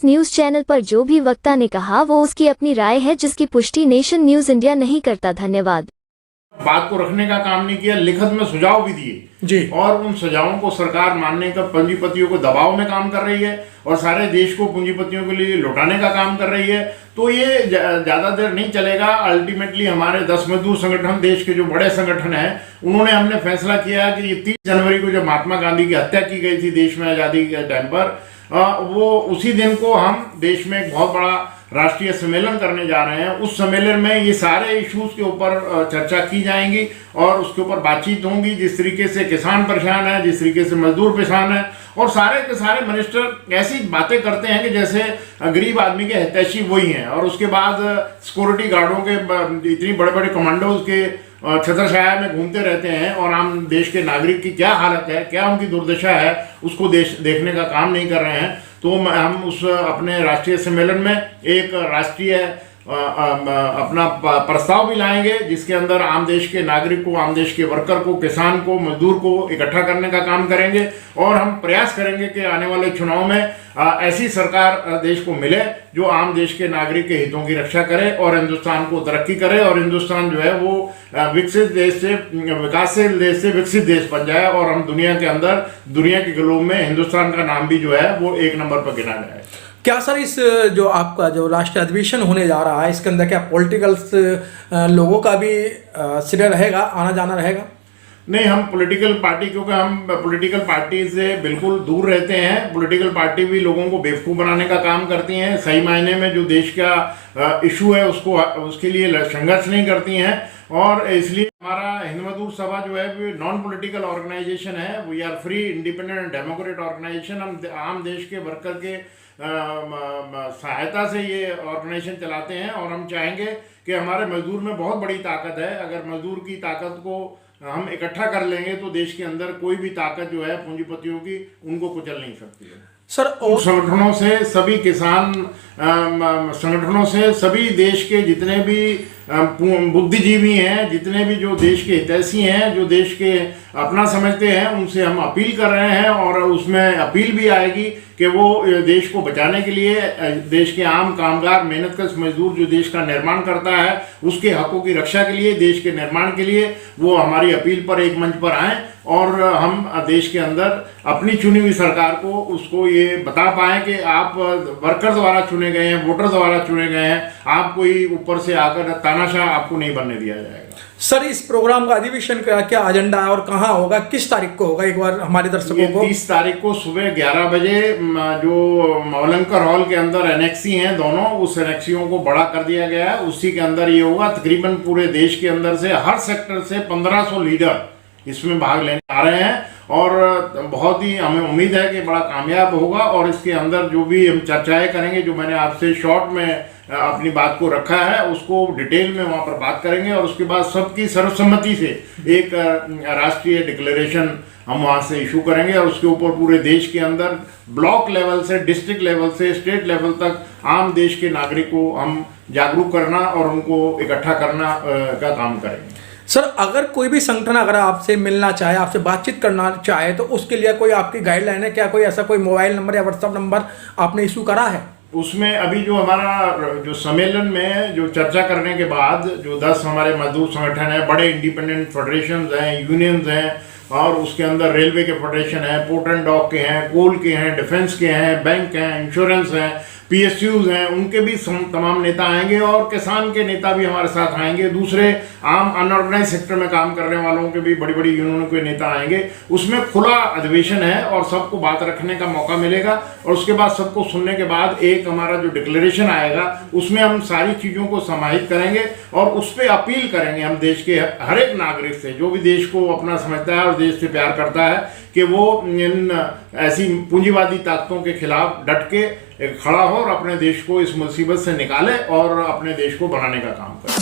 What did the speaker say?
इस news channel पर जो भी वक्ता ने कहा वो उसकी अपनी राय है, जिसकी पुष्टि नेशन न्यूज इंडिया नहीं करता। धन्यवाद। बात को रखने का काम नहीं किया, लिखित में सुझाव भी दिए जी, और उन सुझावों को सरकार मानने का पूंजीपतियों को दबाव में काम कर रही है और सारे देश को पूंजीपतियों के लिए लौटाने का काम कर रही है। तो ये ज्यादा देर नहीं चलेगा। अल्टीमेटली हमारे 10 मजदूर संगठन, देश के जो बड़े संगठन हैं, उन्होंने हमने फैसला किया कि 30 जनवरी को जब महात्मा गांधी की हत्या की गई थी देश में आजादी के टाइम पर, वो उसी दिन को हम देश में एक बहुत बड़ा राष्ट्रीय सम्मेलन करने जा रहे हैं। उस सम्मेलन में ये सारे इश्यूज के ऊपर चर्चा की जाएंगी और उसके ऊपर बातचीत होंगी। जिस तरीके से किसान परेशान है, जिस तरीके से मजदूर परेशान है, और सारे के सारे मिनिस्टर ऐसी बातें करते हैं कि जैसे गरीब आदमी के हितैषी वही हैं। और उसके बाद सिक्योरिटी गार्डों के इतनी बड़े बड़े कमांडोज के छत्रछाया में घूमते रहते हैं और आम देश के नागरिक की क्या हालत है, क्या उनकी दुर्दशा है, उसको देखने का काम नहीं कर रहे हैं। तो हम उस अपने राष्ट्रीय सम्मेलन में एक राष्ट्रीय अपना प्रस्ताव भी लाएंगे, जिसके अंदर आम देश के नागरिक को, आम देश के वर्कर को, किसान को, मजदूर को इकट्ठा करने का काम करेंगे। और हम प्रयास करेंगे कि आने वाले चुनाव में ऐसी सरकार देश को मिले जो आम देश के नागरिक के हितों की रक्षा करे और हिंदुस्तान को तरक्की करे, और हिंदुस्तान जो है वो विकसित देश से, विकासशील देश से विकसित देश बन जाए और हम दुनिया के अंदर, दुनिया के ग्लोब में हिंदुस्तान का नाम भी जो है वो 1 नंबर पर गिना जाए। क्या सर इस जो आपका जो राष्ट्रीय अधिवेशन होने जा रहा है, इसके अंदर क्या पॉलिटिकल्स लोगों का भी श्रेय रहेगा, आना जाना रहेगा? नहीं, हम पॉलिटिकल पार्टी, क्योंकि हम पॉलिटिकल पार्टी से बिल्कुल दूर रहते हैं। पॉलिटिकल पार्टी भी लोगों को बेवकूफ़ बनाने का काम करती हैं। सही मायने में जो देश का इशू है उसको, उसके लिए संघर्ष नहीं करती हैं। और इसलिए हमारा हिंद मजदूर सभा जो है वो नॉन पॉलिटिकल ऑर्गेनाइजेशन है। We are free, independent and democrat organisation. हम आम देश के वर्कर के सहायता से ये ऑर्गेनाइजेशन चलाते हैं और हम चाहेंगे कि हमारे मजदूर में बहुत बड़ी ताकत है। अगर मजदूर की ताकत को हम इकट्ठा कर लेंगे तो देश के अंदर कोई भी ताकत जो है पूंजीपतियों की, उनको कुचल नहीं सकती है। सर, और संगठनों से, सभी किसान संगठनों से, सभी देश के जितने भी बुद्धिजीवी हैं, जितने भी जो देश के हितैषी हैं, जो देश के अपना समझते हैं, उनसे हम अपील कर रहे हैं। और उसमें अपील भी आएगी कि वो देश को बचाने के लिए, देश के आम कामगार, मेहनतकश मजदूर जो देश का निर्माण करता है, उसके हकों की रक्षा के लिए, देश के निर्माण के लिए वो हमारी अपील पर एक मंच पर आएँ और हम देश के अंदर अपनी चुनी हुई सरकार को उसको ये बता पाएं कि आप वर्कर द्वारा चुने गए हैं, वोटर द्वारा चुने गए हैं, आप कोई ऊपर से आकर तानाशाह आपको नहीं बनने दिया जाएगा। सर, इस प्रोग्राम का अधिवेशन का क्या एजेंडा है और कहाँ होगा, किस तारीख को होगा, एक बार हमारे दर्शकों को? 30 तारीख को सुबह 11 बजे जो मवलंकर हॉल के अंदर एनेक्सी हैं दोनों, उस एनेक्सियों को बड़ा कर दिया गया है। उसी के अंदर ये होगा। तकरीबन पूरे देश के अंदर से, हर सेक्टर से 1500 लीडर इसमें भाग लेने आ रहे हैं और बहुत ही हमें उम्मीद है कि बड़ा कामयाब होगा। और इसके अंदर जो भी हम चर्चाएं करेंगे, जो मैंने आपसे शॉर्ट में अपनी बात को रखा है, उसको डिटेल में वहाँ पर बात करेंगे और उसके बाद सबकी सर्वसम्मति से एक राष्ट्रीय डिक्लेरेशन हम वहाँ से इशू करेंगे और उसके ऊपर पूरे देश के अंदर ब्लॉक लेवल से, डिस्ट्रिक्ट लेवल से, स्टेट लेवल तक आम देश के नागरिक को हम जागरूक करना और उनको इकट्ठा करना का काम करेंगे। सर, अगर कोई भी संगठन अगर आपसे मिलना चाहे, आपसे बातचीत करना चाहे, तो उसके लिए कोई आपकी गाइडलाइन है क्या? कोई ऐसा कोई मोबाइल नंबर या व्हाट्सएप नंबर आपने इशू करा है? उसमें अभी जो हमारा जो सम्मेलन में जो चर्चा करने के बाद जो 10 हमारे मजदूर संगठन है, बड़े इंडिपेंडेंट फेडरेशन हैं, यूनियंस हैं, और उसके अंदर रेलवे के फेडरेशन है, पोर्ट एंड डॉक के हैं, कोल के हैं, डिफेंस के हैं, बैंक हैं, इंश्योरेंस हैं, PSUs हैं, उनके भी तमाम नेता आएंगे और किसान के नेता भी हमारे साथ आएंगे। दूसरे आम अनऑर्गेनाइज सेक्टर में काम करने वालों के भी बड़ी बड़ी यूनियनों के नेता आएंगे। उसमें खुला अधिवेशन है और सबको बात रखने का मौका मिलेगा और उसके बाद सबको सुनने के बाद एक हमारा जो डिक्लेरेशन आएगा, उसमें हम सारी चीज़ों को समाहित करेंगे और उस पर अपील करेंगे हम देश के हर एक नागरिक से, जो भी देश को अपना समझता है और देश से प्यार करता है, कि वो इन ऐसी पूंजीवादी ताकतों के खिलाफ डट के खड़ा हो और अपने देश को इस मुसीबत से निकाले और अपने देश को बनाने का काम करे।